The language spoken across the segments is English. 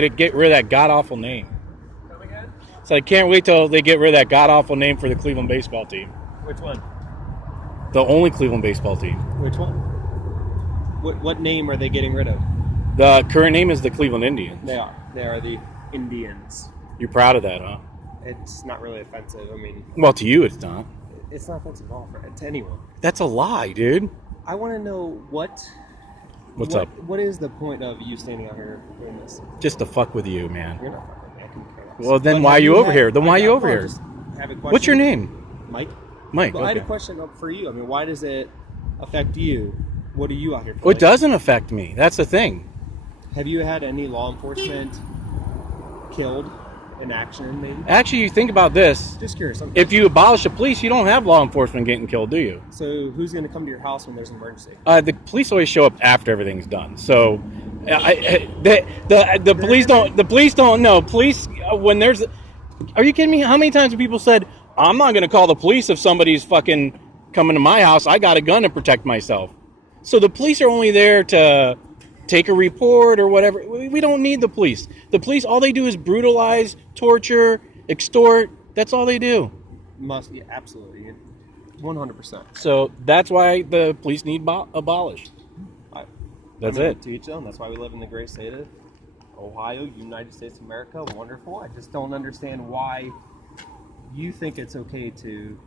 To get rid of that god-awful name. Come again? So I can't wait till they get rid of that god-awful name for the Cleveland baseball team. Which one? The only Cleveland baseball team. Which one? What name are they getting rid of? The current name is the Cleveland Indians. They are. They are the Indians. You're proud of that, huh? It's not really offensive. I mean, Well, to you it's not. it's not offensive at all to anyone. That's a lie, dude. I want to know What's what, up? What is the point of you standing out here doing this? Just to fuck with you, man. You're not fucking. I couldn't care less. Well, then But why are have you over had- here? Then why are you over well, here? just have a question. What's your name? Mike. Mike. Well, I had a Okay. question up for you. I mean, why does it affect you? What are you out here for? Well, it doesn't affect me. That's the thing. Have you had any law enforcement killed in action, maybe? Actually, you think about this. Just curious. If you abolish the police, you don't have law enforcement getting killed, do you? So who's going to come to your house when there's an emergency? The police always show up after everything's done. So, the police don't. The police don't know. Police when there's. Are you kidding me? How many times have people said, "I'm not going to call the police if somebody's fucking coming to my house. I got a gun to protect myself." So the police are only there to take a report or whatever. We don't need the police. The police, all they do is brutalize, torture, extort. That's all they do. Yeah, absolutely, 100%. So that's why the police need abolished. That's it. To each own. That's why we live in the great state of Ohio, United States of America. Wonderful. I just don't understand why you think it's okay to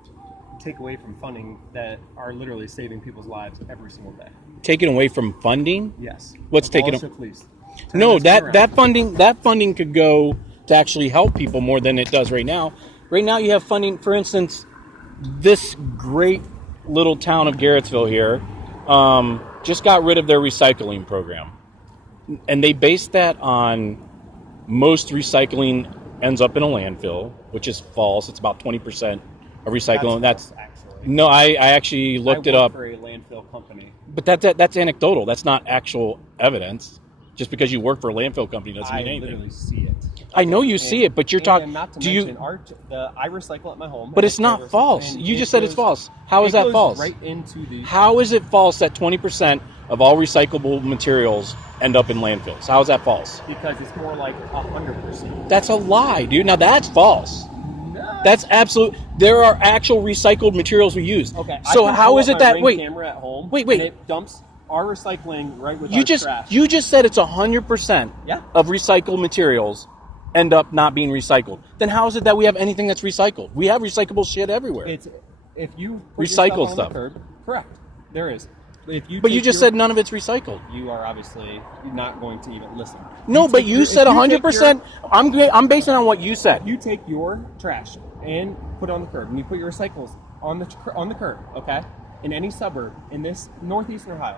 take away from funding that are literally saving people's lives every single day. Taken away from funding? Yes. What's taken? Abolish the police. No, Turn this around. that funding could go to actually help people more than it does right now. Right now, you have funding. For instance, this great little town of Garrettsville here just got rid of their recycling program, and they based that on most recycling ends up in a landfill, which is false. It's about 20% of recycling. That's actually. no, I actually looked it up. For a landfill company. But that's anecdotal. That's not actual evidence. Just because you work for a landfill company doesn't mean anything. I literally see it. I know you see it, but you're talking. Not to Do mention, you? I recycle at my home. But it's not false. You just said it's false. How is that goes false? Right into the. How is it false that 20% of all recyclable materials end up in landfills? How is that false? Because it's more like 100%. That's a lie, dude. Now that's false. No. That's absolute. There are actual recycled materials we use. Okay. So how is it that? Ring Wait. Camera at home. Wait. And it dumps our recycling right with You our just trash. you just said it's 100% Yeah. of recycled materials end up not being recycled. Then how is it that we have anything that's recycled? We have recyclable shit everywhere. It's if you put Recycled your stuff. on the curb, correct. There is. If you But you take just your- said none of it's recycled. you are obviously not going to even listen. No, but take you your- said if you take 100%. I'm basing it on what you said. You take your trash and put it on the curb, and you put your recyclables on the curb, okay? In any suburb in this northeastern Ohio,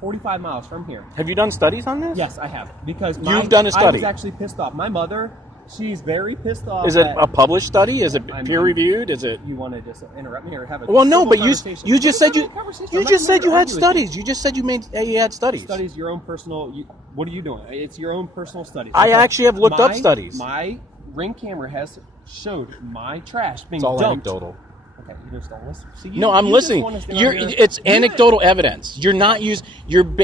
45 miles from here. Have you done studies on this? Yes, I have. Because You've done a I study. was actually pissed off. My mother, she's very pissed off. Is it that- a published study? Is it I'm- peer reviewed? Is it? You want to just interrupt me or have a Well, no, civil but conversation? you just said you I'm not just said gonna you had argue with studies. You just said you had studies. Studies your own personal. What are you doing? It's your own personal studies. I Okay? actually have looked up studies. My Ring camera has showed my trash being It's all dumped. anecdotal. Okay, you just don't listen. See, No, I'm you just listening. wanna stay You're, on here. it's You- anecdotal evidence. You're not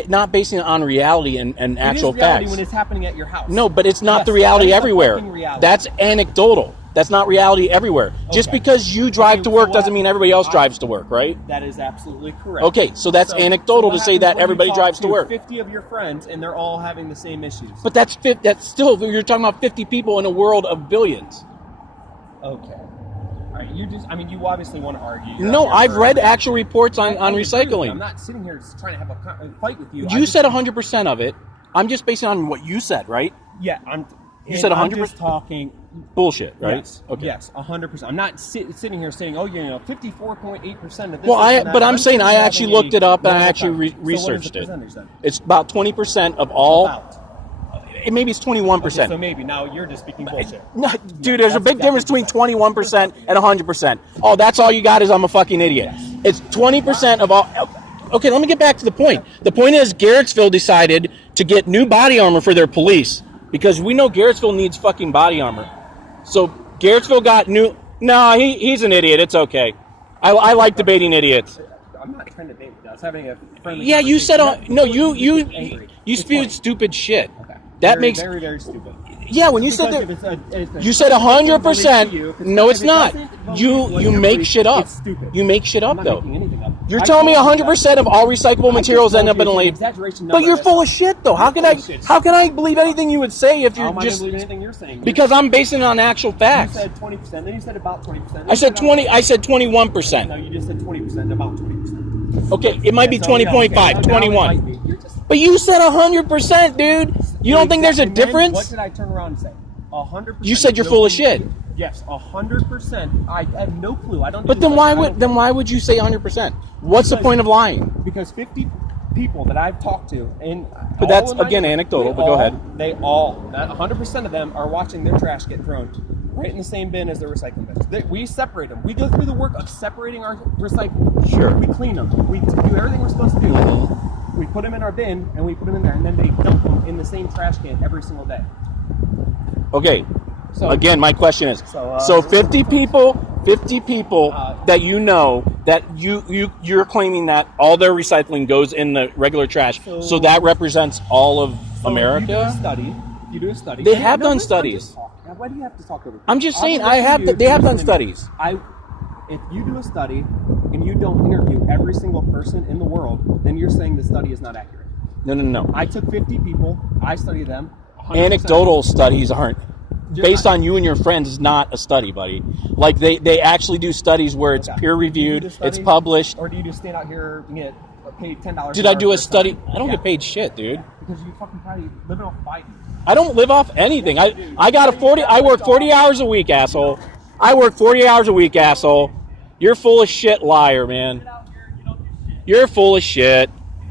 not basing it on reality and It actual is reality facts. when it's happening at your house. No, but it's not Yes, the reality that is the everywhere. fucking reality. That's anecdotal. That's not reality everywhere. Just Okay. because you drive Okay, to work so doesn't what- mean everybody else I- drives to work, right? That is absolutely correct. Okay, so that's anecdotal what to say happens that when you everybody talk drives to work. 50 of your friends and they're all having the same issues. But that's still, you're talking about 50 people in a world of billions. Okay. All right, you obviously want to argue. You're No, out here I've for- read actual reports on I agree with you. recycling. I'm not sitting here just trying to have a fight with you. You said 100% of it. I'm just basing on what you said, right? Yeah, You said I'm 100%? just talking. Bullshit, right? Yes. Okay. Yes, 100%. I'm not sitting here saying, 54.8% of this. Well, this, and that. but I'm saying I just actually having looked it up and I normal actually time. So what is researched the it. percentage then? It's about 20% of all. About. Maybe it's 21%. Okay, so maybe now you're just speaking bullshit. No, dude, there's a big that's difference between exactly 21% and 100%. Oh, that's all you got is I'm a fucking idiot. Yes. It's 20% of all. Okay, let me get back to the point. The point is Garrettsville decided to get new body armor for their police because we know Garrettsville needs fucking body armor. So Garrettsville got new. No, he's an idiot. It's okay. I like debating idiots. I'm not trying to debate with you. I was having a friendly Yeah, you said conversation. no. Angry. You It's spewed funny. stupid shit. Okay. That makes very, very stupid. yeah. When you said Because that, if it's a you said 100%. No, it's if it not. doesn't believe You what you you make believe, shit up. it's stupid. You make shit I'm up not though. making anything up. You're I telling me told you 100% of all recyclable materials end up in a an lake. exaggeration But number. you're full of shit though. How can I believe anything you would say if How you're am I going just to believe anything you're saying? because I'm basing it on actual You facts. said 20%, then you said about 20%. then I you said 20. I said No, 21%. you just said 20%, about 20%. Okay, it might be So, yeah, 20.5, okay, now it 21. might be. You're just- But you said 100%, dude. You don't think there's a And then difference? What did I turn around and say? 100%. You said you're full of shit. Yes, 100%. I have no clue. I don't. But do then this. why would you say 100%? What's the point of lying? Because 50 people that I've talked to, and But that's, again, anecdotal, but go ahead. They all, not 100% of them, are watching their trash get thrown right in the same bin as their recycling bins. We separate them. We go through the work of separating our recyclables. Sure. We clean them. We do everything we're supposed to do. We put them in our bin, and we put them in there, and then they dump them in the same trash can every single day. Okay. So Again, my question is: So, so 50 people that you know that you're claiming that all their recycling goes in the regular trash. So that represents all of America. If you do a study, They have done studies. Why do you have to talk over? I'm just saying, I'll listen to you they if have you done listen to me. studies. If you do a study and you don't interview every single person in the world, then you're saying the study is not accurate. No. I took 50 people, I studied them. 100%. Anecdotal studies aren't based on you and your friends is not a study, buddy. Like they actually do studies where it's Okay. peer Do you reviewed, do the study, it's published. Or do you just stand out here and get paid $10? Did I do a study? study? I don't get paid shit, dude. Because you fucking probably living off Biden. I don't live off anything. I got I work 40 hours a week, asshole. I work 40 hours a week, asshole. You're full of shit, liar, man. You're full of shit.